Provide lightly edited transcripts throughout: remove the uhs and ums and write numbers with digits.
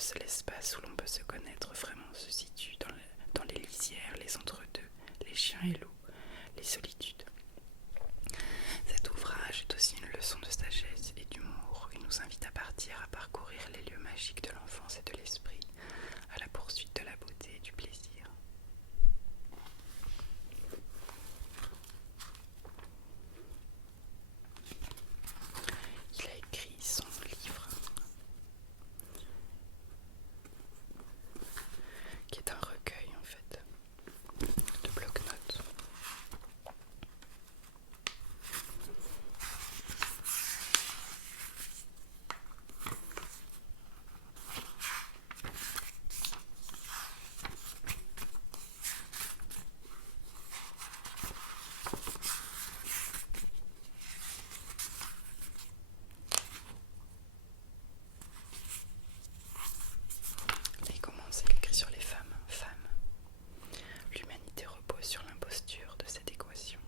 seul espace où l'on peut se connaître vraiment se situe dans les lisières, les entre-deux, les chiens et loups, les solitudes. Cet ouvrage est aussi une leçon de sagesse et d'humour. Il nous invite à partir, à parcourir les lieux magiques de l'enfance et de l'esprit, à la poursuite de la beauté et du plaisir. Il a écrit son livre, qui est un recueil en fait, de bloc-notes. Et il commence, il écrit sur les femmes. Femmes. L'humanité repose sur l'imposture de cette équation.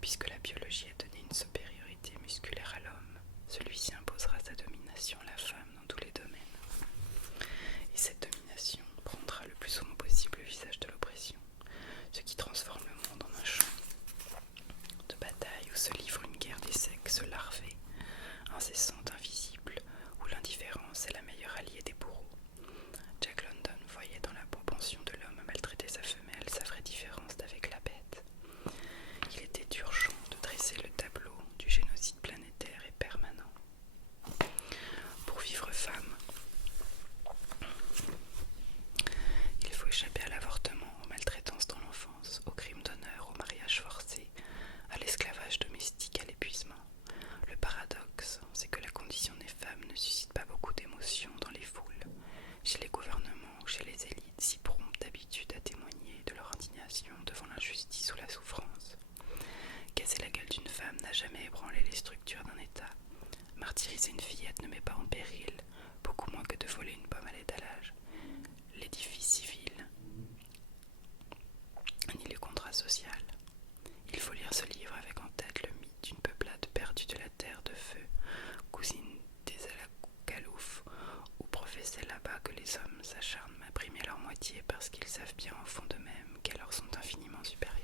Puisque la biologie a donné une supériorité musculaire à l'homme, celui-ci imposera sa domination à la femme dans tous les domaines. Et cette domination prendra le plus souvent possible le visage de l'oppression, ce qui transforme le monde en un champ de bataille où se livre une guerre des sexes larvés, incessante, invisible, où l'indifférence est la meilleure alliée des bourreaux. Jack London voyait dans la propension de l'homme à maltraiter sa femelle sa vraie différence d'avec la bête. Il était urgent de dresser le tableau du génocide planétaire et permanent. Pour vivre femme, il faut échapper à l'avortement, aux maltraitances dans l'enfance, aux crimes d'honneur, au mariage forcé, à l'esclavage domestique, à l'épuisement. Le paradoxe, c'est que la condition des femmes ne suscite pas beaucoup d'émotions dans les foules, chez les gouvernements ou chez les élites, si promptes d'habitude à témoigner de leur indignation devant l'injustice ou la souffrance. Casser la gueule d'une femme n'a jamais ébranlé les structures d'un État. Martyriser une fillette ne met pas en péril, beaucoup moins que de voler une pomme à l'étalage, l'édifice civil, ni le contrat social. Il faut lire ce livre avec en tête le mythe d'une peuplade perdue de la terre de feu, cousine des Alakalouf, où professait là-bas que les hommes s'acharnent à brimer leur moitié parce qu'ils savent bien au fond d'eux-mêmes qu'elles leur sont infiniment supérieures.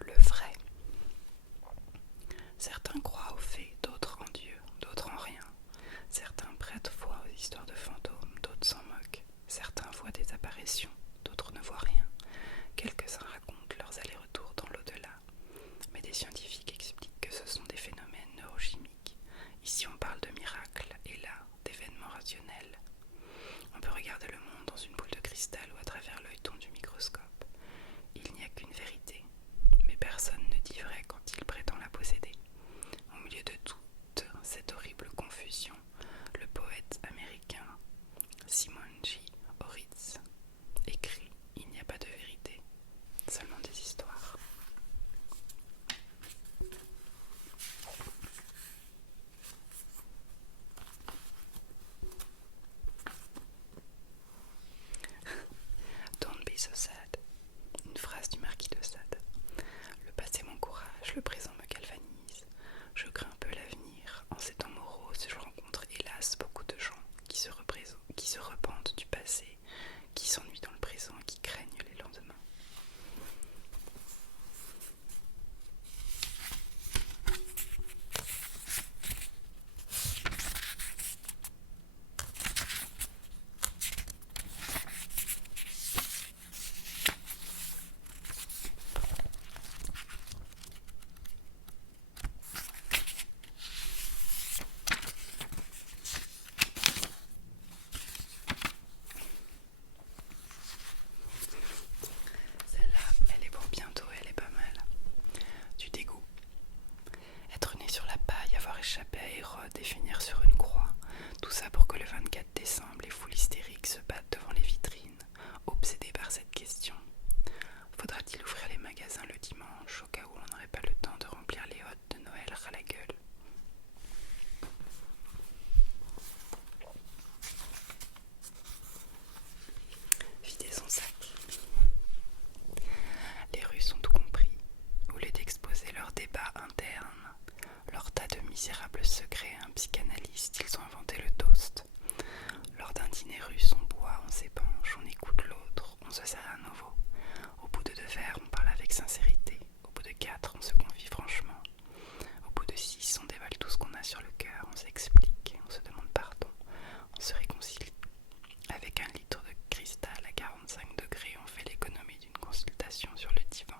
Le vrai. Certains croient aux fées, d'autres en Dieu, d'autres en rien. Certains prêtent foi aux histoires de fantômes, d'autres s'en moquent. Certains voient des apparitions, d'autres ne voient rien. Quelques-uns racontent leurs allers-retours dans l'au-delà. Mais des scientifiques expliquent que ce sont des phénomènes neurochimiques. Ici on parle de miracles et là d'événements rationnels. On peut regarder le monde dans une boule de cristal ou à travers l'œilleton du microscope. Il n'y a qu'une vérité, mais personne ne dit vrai quand il prétend la posséder. Au milieu de toute cette horrible confusion, le poète américain Simon J. Horitz écrit « Il n'y a pas de vérité, seulement des histoires ». Don't be so sad. Une phrase du marquis de Sade. Le passé m'encourage, le présent me galvanise. Je crains un peu l'avenir. En ces temps moroses, je rencontre ils ont inventé le toast. Lors d'un dîner russe, on boit, on s'épanche, on écoute l'autre, on se sert à nouveau. Au bout de 2 verres, on parle avec sincérité. Au bout de 4, on se confie franchement. Au bout de 6, on dévale tout ce qu'on a sur le cœur, on s'explique, on se demande pardon, on se réconcilie. Avec 1 litre de cristal à 45 degrés, on fait l'économie d'une consultation sur le divan.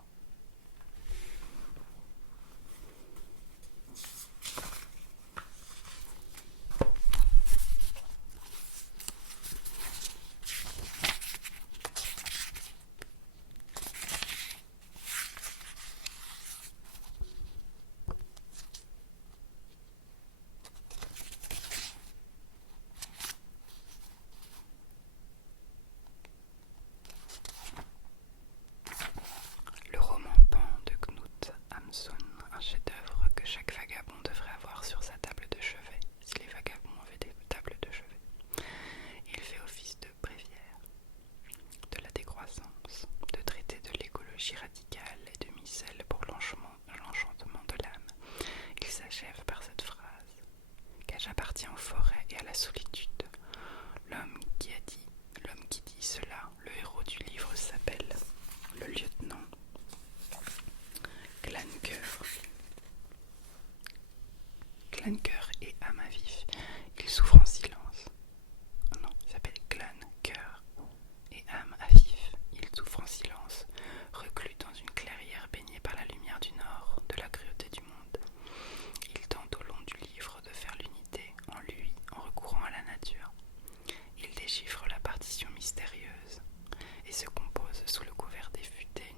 Le roman Pan de Knut Hamsun, un chef-d'œuvre que chaque vagabond devrait avoir sur sa table de chevet, si les vagabonds avaient des tables de chevet. Il fait office de bréviaire, de la décroissance, de traité de l'écologie radicale et de missel pour l'enchantement de l'âme. Il s'achève par cette phrase: car j'appartiens aux forêts et à la solitude. L'homme qui dit cela, le héros du livre, s'appelle le lieutenant Glanker et âme à vif. Il souffre en silence. Non, il s'appelle Glanker et âme à vif. Il souffre en silence, reclus dans une clairière baignée par la lumière du nord, de la cruauté du monde. Il tente au long du livre de faire l'unité en lui en recourant à la nature. Il déchiffre la partition mystérieuse et se compose sous le couvert des futaies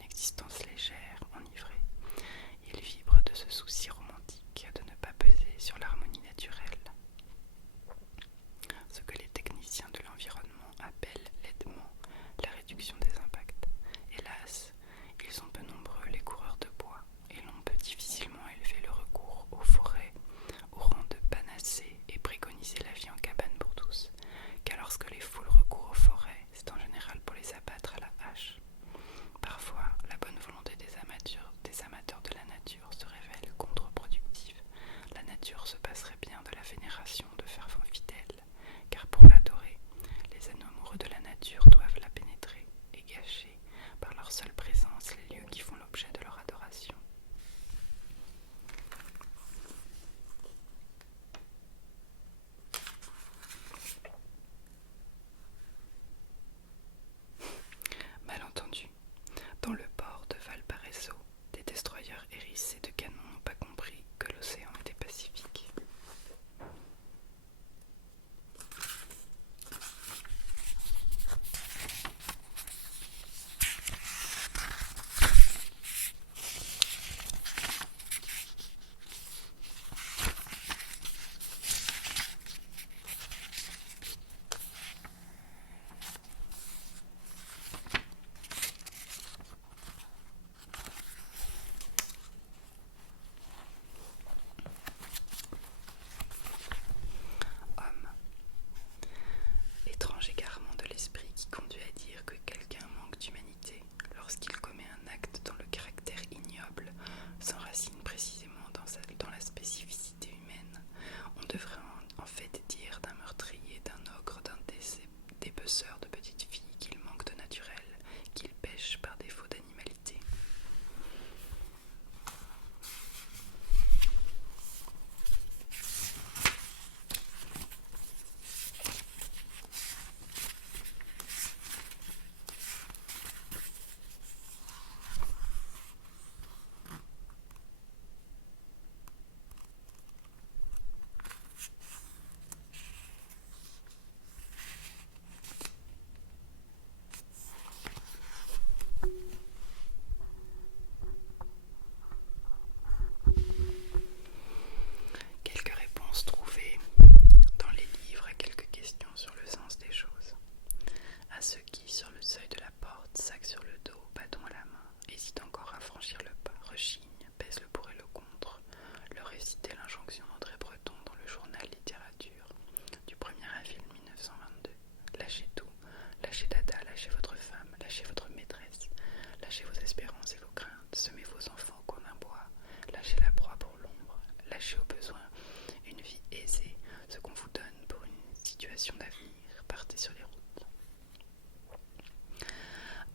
situations d'avenir, partez sur les routes.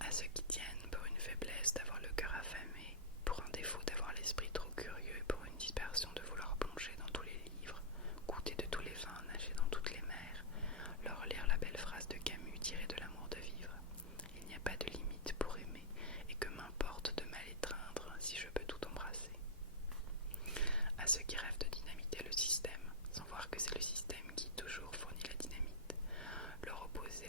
À ceux qui tiennent pour une faiblesse d'avoir le cœur affamé, pour un défaut d'avoir l'esprit trop curieux, pour une dispersion de vouloir plonger dans tous les livres, goûter de tous les vins, nager dans toutes les mers, leur lire la belle phrase de Camus tirée de l'amour de vivre. Il n'y a pas de limite pour aimer, et que m'importe de mal étreindre si je peux tout embrasser. À ceux qui rêvent de dynamiter le système, sans voir que c'est le système qui toujours fournit la dynamite, leur opposer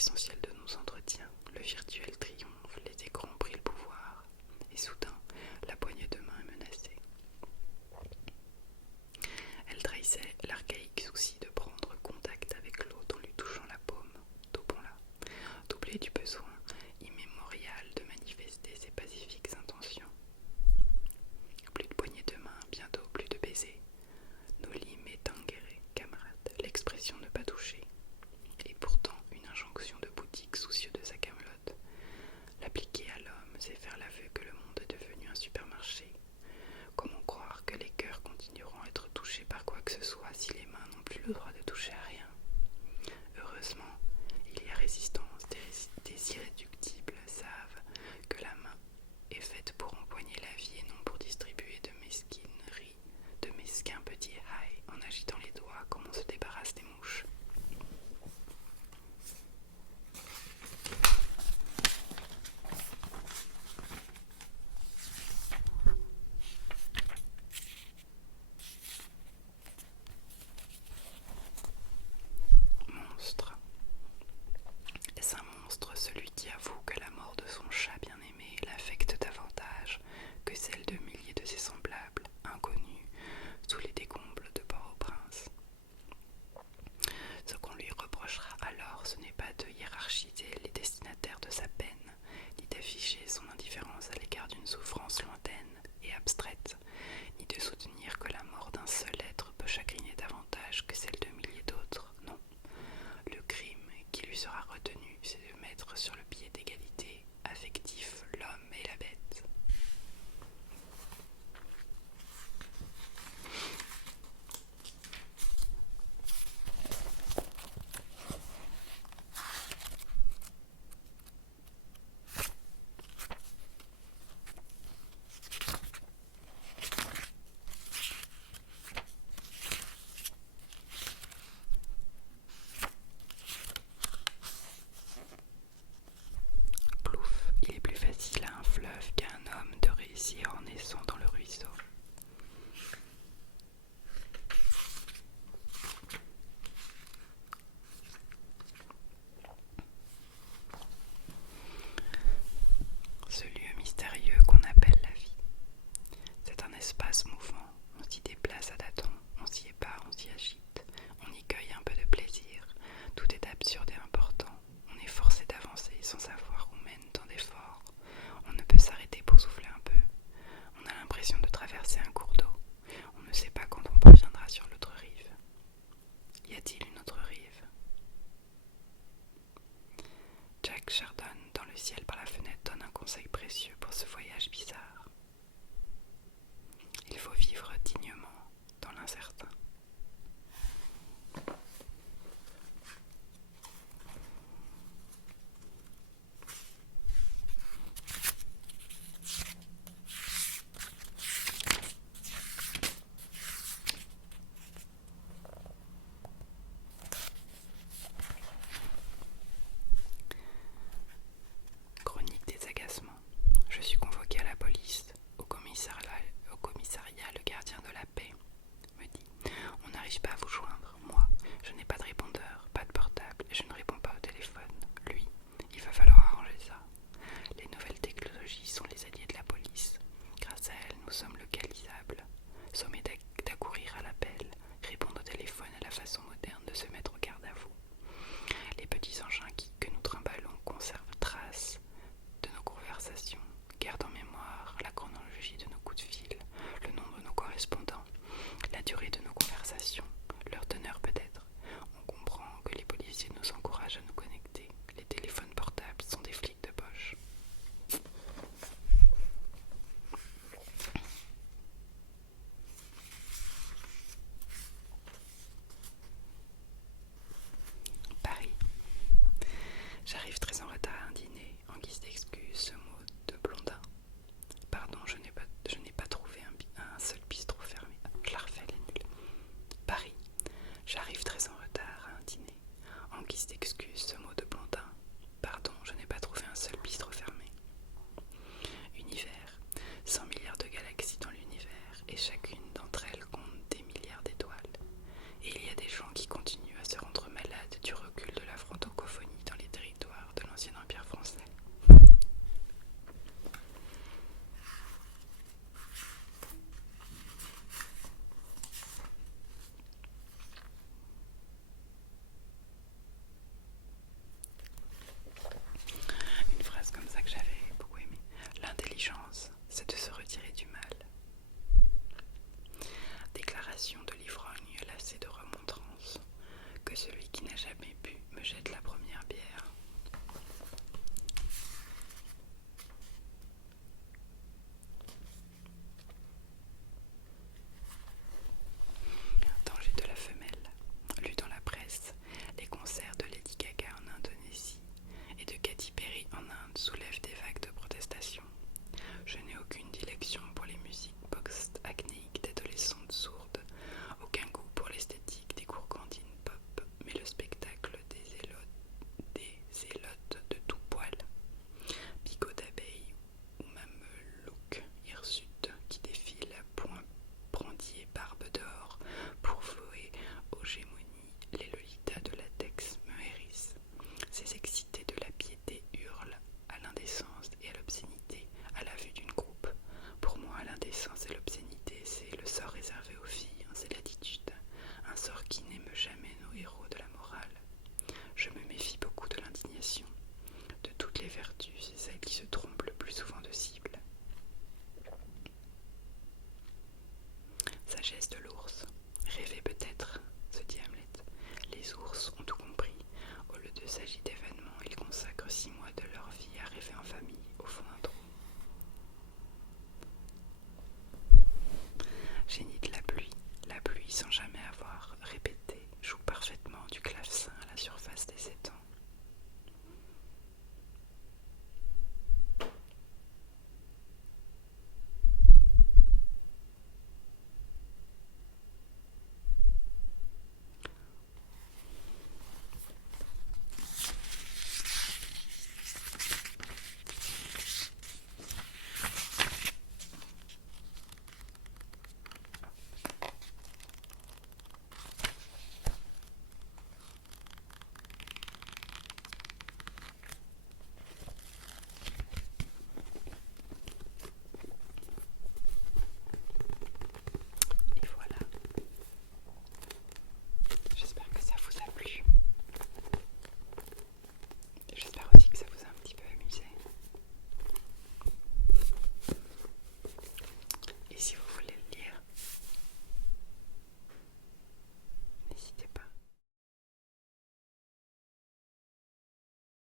l'essentiel de nos entretiens, le virtuel triomphe, les écrans ont pris le pouvoir, et soudain, la poignée de main est menacée. Elle trahissait l'archaïque souci de prendre contact avec l'autre en lui touchant la paume, topons-la, doublé du besoin immémorial de manifester ses pacifiques intentions. Plus de poignées de main, bientôt plus de baisers. Noli me tangere, camarade, l'expression ne pas toucher. Et pourtant une injonction de boutique soucieux de sa camelote. L'appliquer à l'homme, c'est faire l'aveu que le monde est devenu un supermarché. Comment croire que les cœurs continueront à être touchés par quoi que ce soit si les mains n'ont plus le droit de toucher à rien? Heureusement, il y a résistance. Des irréductibles savent que la main est faite pour empoigner la vie et non pour distribuer de mesquineries, de mesquins petits haïs en agitant les doigts comme on se débarrasse des mouches. Monstre. Est-ce un monstre celui qui avoue que la mort de son chat bien-aimé l'affecte davantage que celle de milliers de ses semblables, inconnus, sous les décombres de Port-au-Prince? Ce qu'on lui reprochera alors, ce n'est pas de hiérarchiser les destinataires de sa peine, ni d'afficher son indifférence à l'égard d'une souffrance lointaine et abstraite, ni de soutenir que la mort d'un seul être peut chagriner davantage que celle de milliers d'autres, non. Le crime qui lui sera retenu, c'est de mettre sur le pied d'égalité affectif l'homme et la bête. Plouf, il est plus facile à un fleuve qu'à un homme de réussir en naissant dans le ruisseau. Ce lieu mystérieux qu'on appelle la vie, c'est un espace mouvant, on s'y déplace à tâtons, on s'y épare, on s'y agite, on y cueille un peu de plaisir, tout est absurde et important, on est forcé d'avancer sans savoir où mène tant d'efforts, on ne peut s'arrêter pour souffler un peu, on a l'impression de traverser un cours d'eau, on ne sait pas quand on parviendra sur l'autre rive. Y a-t-il une autre rive? Jack Chardon, dans le ciel par la fenêtre, donne un conseil précieux pour ce voyage bizarre. Il faut vivre dignement dans l'incertain.